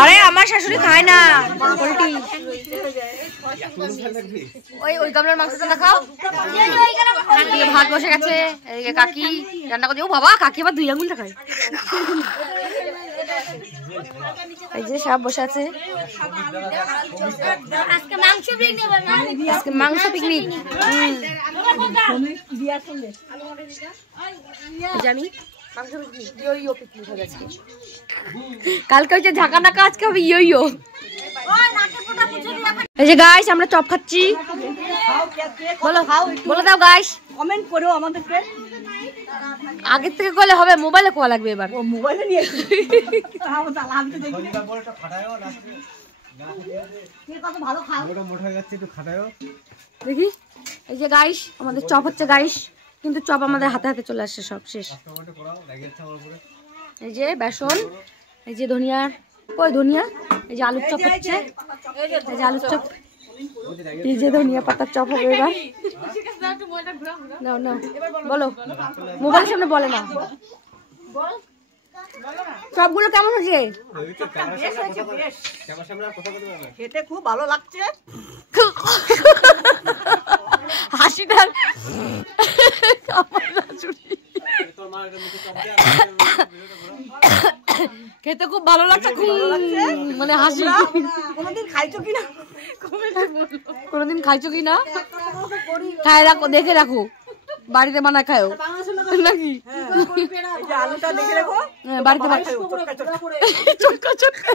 আরে আমার শাশুড়ি খায় না পোল্ট্রি। ওই গামলার মাংসটা দেখাও। এদিকে ভাত বসে গেছে, এদিকে কাকি রান্না করছে। ও বাবা, কাকি আবার 2 আঙুল দেখায়। এই যে সব বসে আছে। আজকে মাংস পিকনিক। জানি কালকে হচ্ছে ঝাঁকা নাকা, আজকে হবে ইয়ো। এই যে গাইস আমরা চপ খাচ্ছি। বলো দাও গাইস, কমেন্ট করো আমাদেরকে। আগের থেকে করলে হবে, মোবাইলে কোয়া লাগবে এবার। ও মোবাইলে নিয়ে দেখি। এই যে গাইস আমাদের চপ হচ্ছে গাইস, কিন্তু চপ আমাদের হাতে হাতে চলে আসছে, সব শেষ। এই যে বেসন, এই যে ধনিয়ার ধনিয়া, এই যে আলুর চপ হচ্ছে, এই যে আলুর চপ, এই যে ধনিয়া পাতার চপ হবে এবার। নাও নাও বলো, মোবাইলের সামনে বলে না। সবগুলো কেমন হচ্ছে? খেতে খুব ভালো লাগছে। হাসিটা খেতে খুব ভালো লাগছে, মানে হাসি। কোনোদিন খাইছো কিনা? কোনোদিন খাইছো কিনা? খায় রাখো, দেখে রাখো, বাড়িতে বানা খায়ও নাকি? আলুটা দেখে রাখো, বাড়িতে চটকা চটকা।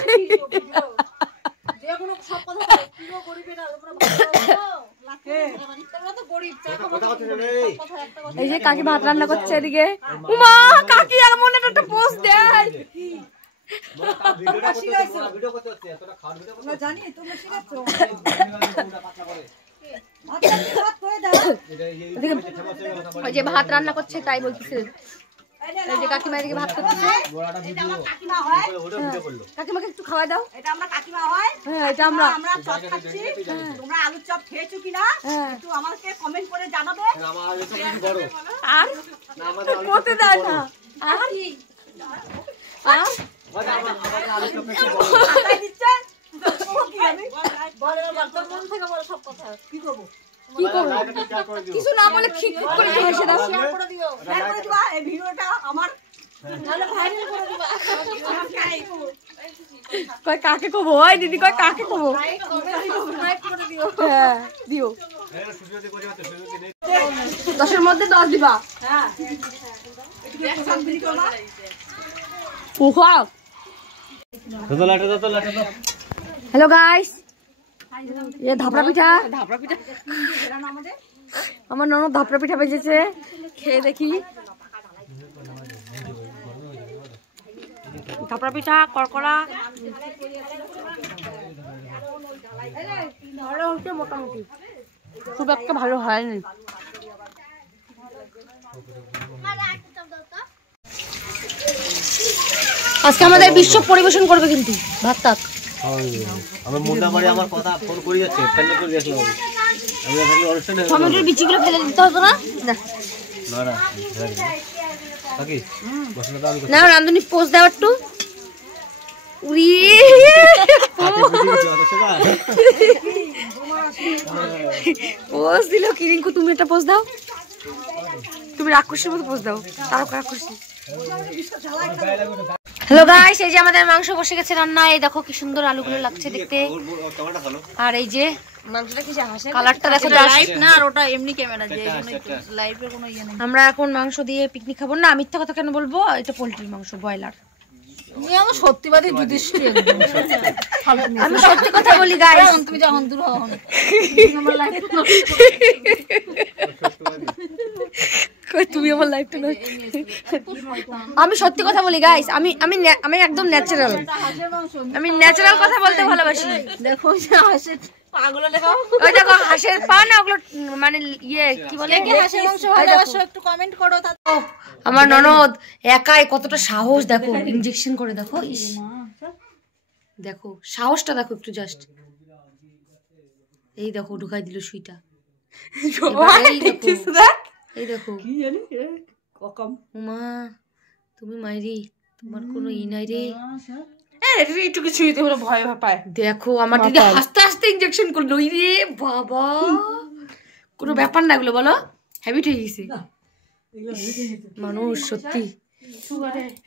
এই যে কাকি ভাত রান্না করছে এদিকে। উমা, কাকি আর মনে একটা পোস্ট দেয়। ওই যে ভাত রান্না করছে তাই বলতেছে। এই যে কাকিমা এদিকে ভাত করছে। কাকিমাকে একটু খাওয়া দাও। এটা আমরা কাকিমা হয়। হ্যাঁ, এটা আমরা চপ খাচ্ছি। তোমরা আলুর চপ খেয়েছো কিনা একটু আমাকে কমেন্ট করে জানাবে। আর পড়তে দেয় না। আর কি করবো? কিছু না বলে খিক করে হেসে দাও। এই ভিডিওটা আমার কয় কাকে কব? ওই দিদি কয় কাকে কব? হ্যাঁ দিও। 10-এর মধ্যে 10 দিবা। হ্যাঁ। হ্যালো গাইস, ये धापड़ा पिठा আমার ননদ ধাপড়া পিঠা ভেজেছে, খেয়ে দেখি। ধাপড়া পিঠা করকরা মোটামুটি, খুব একটা ভালো হয়নি। আজকে আমাদের বিশ্ব পরিবেশন করবে কিন্তু ভাত টাত। আমার মুন্ডা বাড়ি আমার কথা ফোন করে যাচ্ছে, ফেলে করে গেছিল। আমি খালি অনুষ্ঠানে টমেটোর বিচিগুলো ফেলে দিতে হবে না? না না কাকি মশলাটা আমি না, রান্ধুনি পোস্ট দাও একটু। উড়ি পোস্ট দিল কি রিঙ্কু? তুমি একটা পোস্ট দাও, তুমি রাক্ষসীর মতো পোস্ট দাও, তারও রাক্ষসী। হ্যালো গাইস, এই যে আমাদের মাংস বসে গেছে রান্না। এই দেখো কি সুন্দর আলুগুলো লাগছে দেখতে। আর এই যে মাংসটা কি হাসে, কালারটা দেখো, লাইভ না আর ওটা এমনি ক্যামেরা দিয়ে, লাইভের কোনো ইয়ে নেই। আমরা এখন মাংস দিয়ে পিকনিক খাবো না। মিথ্যা কথা কেন বলবো? এটা পোল্ট্রির মাংস, ব্রয়লার। আমি সত্যিবাদী যুধিষ্ঠির, আমি সত্যি কথা বলি গাইস। তুমি যখন দূর হও তুমি আমার লাইফটা নষ্ট। আমি সত্যি কথা বলি গাইস, আমি আমি আমি একদম ন্যাচারাল, আমি ন্যাচারাল কথা বলতে ভালোবাসি। দেখো হাঁসের পাগুলো দেখাও, ওই দেখো হাঁসের পা না, ওগুলো মানে ইয়ে কি বলে, হাঁসের মাংস ভালোবাসো একটু কমেন্ট করো। আমার ননদ একাই কতটা সাহস দেখো, ইনজেকশন করে দেখো। ইস দেখো সাহসটা দেখো একটু, জাস্ট এই দেখো ঢুকাই দিল সুইটা। এই দেখো কি জানি ককম। উমা তুমি মাইরি, তোমার কোনো ই নাই রে। একটু কিছুই হলো ভয় পায়। দেখো আমার দিদি হাসতে হাসতে ইনজেকশন করলো, রে বাবা কোনো ব্যাপার না এগুলো, বলো হ্যাবিট হয়ে গেছে মানুষ সত্যি।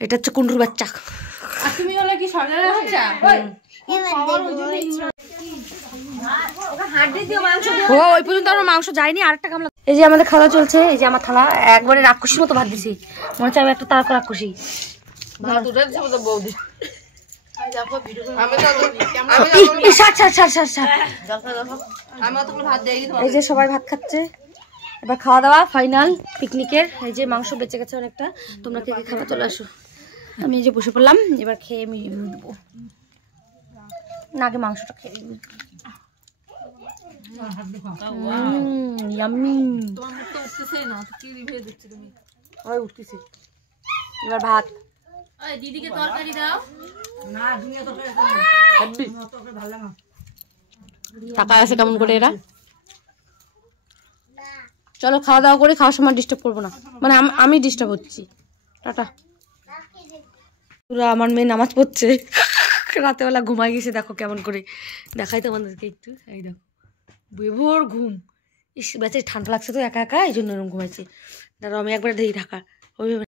এটা হচ্ছে কুন্ডুর বাচ্চা। আর তুমি হলো কি সরকারের বাচ্চা? ও ওই পর্যন্ত আমার মাংস যায়নি, আরেকটা গামলা। এই যে আমাদের খাওয়া চলছে, এই যে আমার থালা একবারে রাক্ষসীর মতো ভাত দিছি, মনে হচ্ছে আমি একটা তারকা রাক্ষসী। এই যে সবাই ভাত খাচ্ছে, এবার খাওয়া দাওয়া ফাইনাল পিকনিকের। এই যে মাংস বেঁচে গেছে অনেকটা, তোমরা কে কে খাওয়া চলে আসো। আমি এই যে বসে পড়লাম, এবার খেয়ে আমি দেবো না, আগে মাংসটা খেয়ে উঠতেছে। এবার ভাত, দিদিকে তরকারি দাও। টাকা আছে কেমন করে এরা। চলো খাওয়া দাওয়া করে, খাওয়ার সময় ডিস্টার্ব করবো না, মানে আমি ডিস্টার্ব হচ্ছি। টাটা। পুরো আমার মেয়ে নামাজ পড়ছে, রাতেবেলা ঘুমাই গেছে, দেখো কেমন করে দেখাই তোমাদেরকে একটু। এই দেখো বেভোর ঘুম, ইস বেচারি ঠান্ডা লাগছে তো একা একা, এই জন্য এরকম ঘুমাইছে। দাঁড়াও আমি একবার দেখি ঢাকা, ওইভাবে